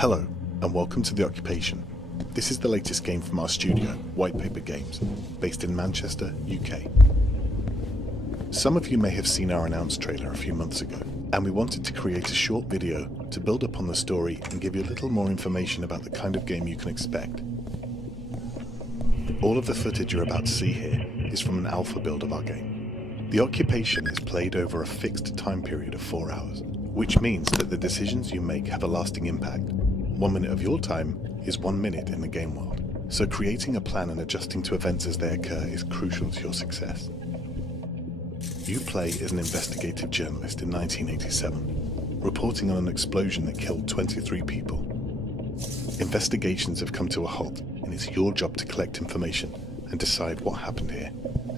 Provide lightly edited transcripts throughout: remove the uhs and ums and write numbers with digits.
Hello, and welcome to The Occupation. This is the latest game from our studio, White Paper Games, based in Manchester, UK. Some of you may have seen our announced trailer a few months ago, and we wanted to create a short video to build upon the story and give you a little more information about the kind of game you can expect. All of the footage you're about to see here is from an alpha build of our game. The Occupation is played over a fixed time period of 4 hours, which means that the decisions you make have a lasting impact. 1 minute of your time is 1 minute in the game world, so creating a plan and adjusting to events as they occur is crucial to your success. You play as an investigative journalist in 1987, reporting on an explosion that killed 23 people. Investigations have come to a halt, and it's your job to collect information and decide what happened here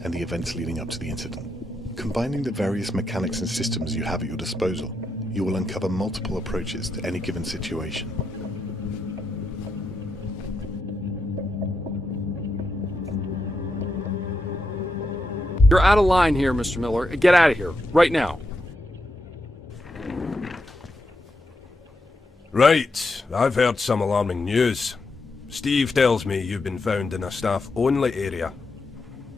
and the events leading up to the incident. Combining the various mechanics and systems you have at your disposal, you will uncover multiple approaches to any given situation. You're out of line here, Mr. Miller. Get out of here, right now. Right, I've heard some alarming news. Steve tells me you've been found in a staff-only area.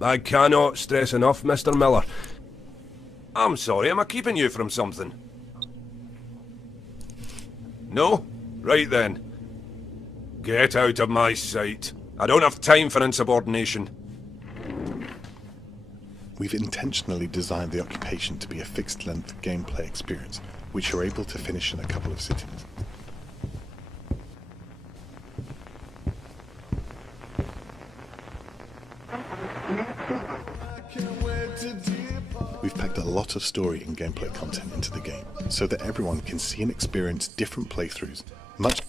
I cannot stress enough, Mr. Miller. I'm sorry, am I keeping you from something? No? Right then. Get out of my sight. I don't have time for insubordination. We've intentionally designed The Occupation to be a fixed-length gameplay experience, which you're able to finish in a couple of sittings. We've packed a lot of story and gameplay content into the game, so that everyone can see and experience different playthroughs, much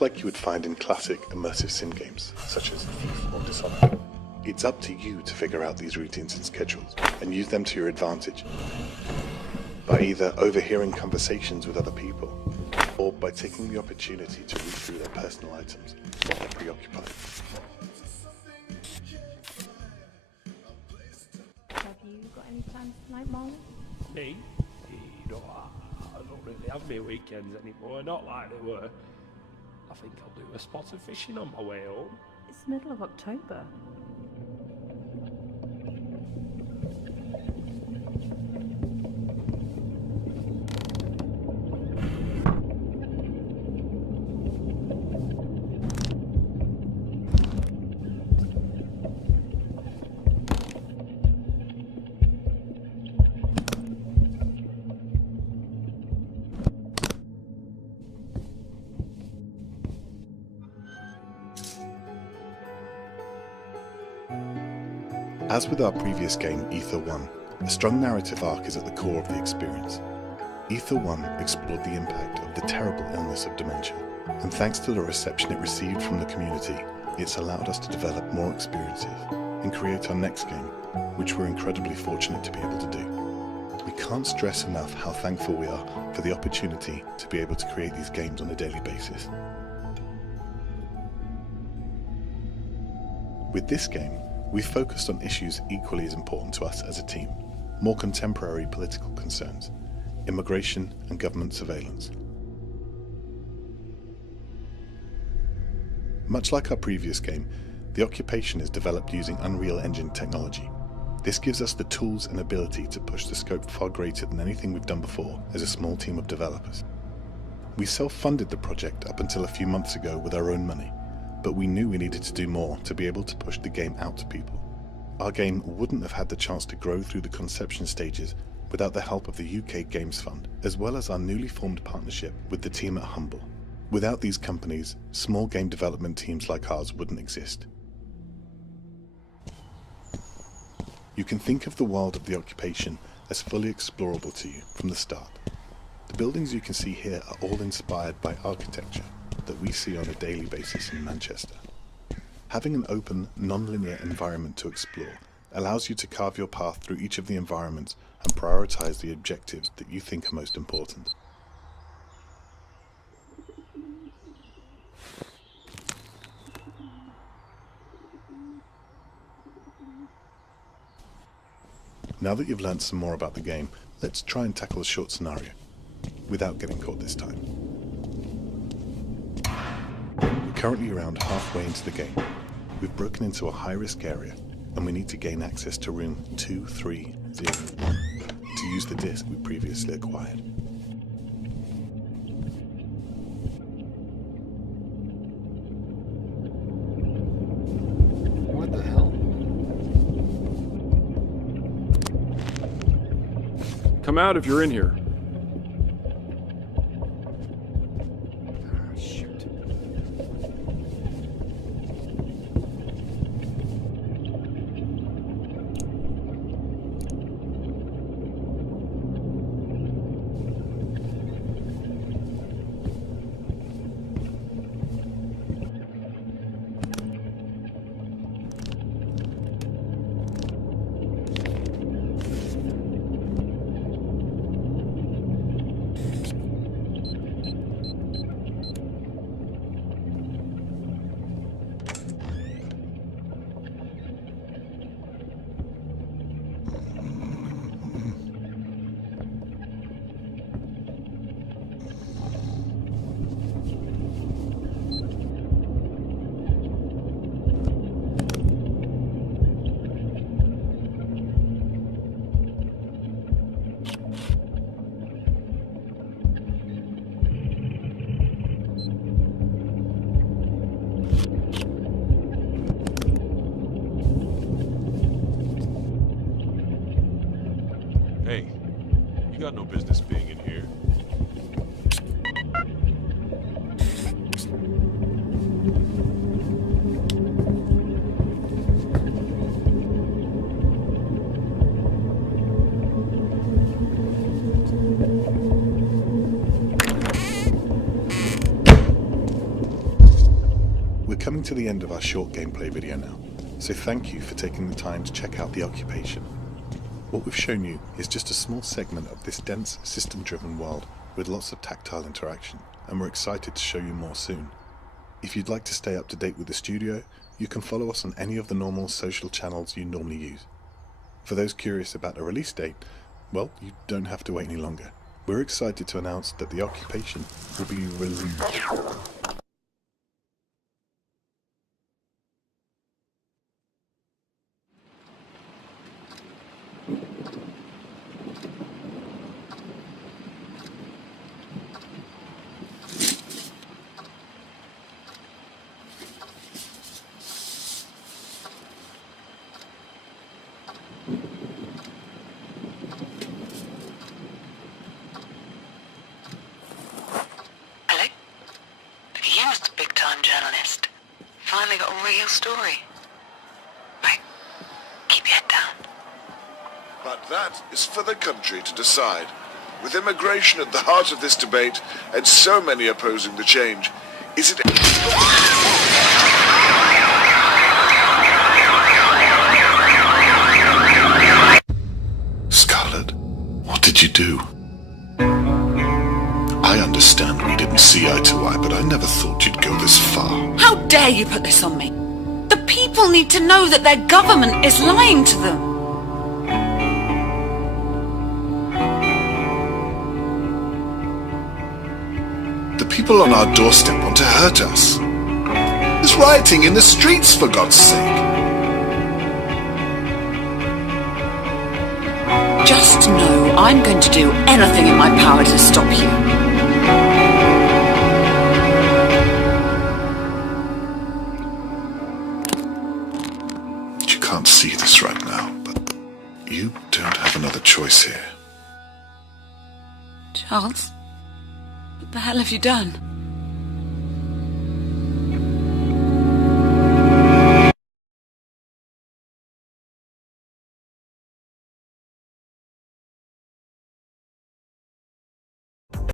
like you would find in classic immersive sim games, such as Thief or Dishonored. It's up to you to figure out these routines and schedules, and use them to your advantage, by either overhearing conversations with other people, or by taking the opportunity to read through their personal items while they're preoccupied. Have you got any plans tonight, Molly? Me? You know, I don't really have my weekends anymore, not like they were. I think I'll do a spot of fishing on my way home. It's the middle of October. As with our previous game, Ether 1, a strong narrative arc is at the core of the experience. Ether 1 explored the impact of the terrible illness of dementia, and thanks to the reception it received from the community, it's allowed us to develop more experiences and create our next game, which we're incredibly fortunate to be able to do. We can't stress enough how thankful we are for the opportunity to be able to create these games on a daily basis. With this game, we've focused on issues equally as important to us as a team: more contemporary political concerns, immigration and government surveillance. Much like our previous game, The Occupation is developed using Unreal Engine technology. This gives us the tools and ability to push the scope far greater than anything we've done before as a small team of developers. We self-funded the project up until a few months ago with our own money, but we knew we needed to do more to be able to push the game out to people. Our game wouldn't have had the chance to grow through the conception stages without the help of the UK Games Fund, as well as our newly formed partnership with the team at Humble. Without these companies, small game development teams like ours wouldn't exist. You can think of the world of The Occupation as fully explorable to you from the start. The buildings you can see here are all inspired by architecture that we see on a daily basis in Manchester. Having an open, non-linear environment to explore allows you to carve your path through each of the environments and prioritize the objectives that you think are most important. Now that you've learned some more about the game, let's try and tackle a short scenario, without getting caught this time. We're currently around halfway into the game. We've broken into a high-risk area, and we need to gain access to room 230 to use the disc we previously acquired. What the hell? Come out if you're in here. Ah, shoot. Hey, you got no business being in here. We're coming to the end of our short gameplay video now, so thank you for taking the time to check out the occupation. What we've shown you is just a small segment of this dense, system-driven world with lots of tactile interaction, and we're excited to show you more soon. If you'd like to stay up to date with the studio, you can follow us on any of the normal social channels you normally use. For those curious about a release date, well, you don't have to wait any longer. We're excited to announce that the occupation will be released. Hello? You must be a big-time journalist. Finally got a real story. Right. Keep your head down. But that is for the country to decide. With immigration at the heart of this debate, and so many opposing the change, is it... Scarlet, what did you do? I understand we didn't see eye to eye, but I never thought you'd go this far. How dare you put this on me? The people need to know that their government is lying to them. The people on our doorstep want to hurt us. There's rioting in the streets, for God's sake. Just know I'm going to do anything in my power to stop you. You can't see this right now, but you don't have another choice here. Charles, what the hell have you done?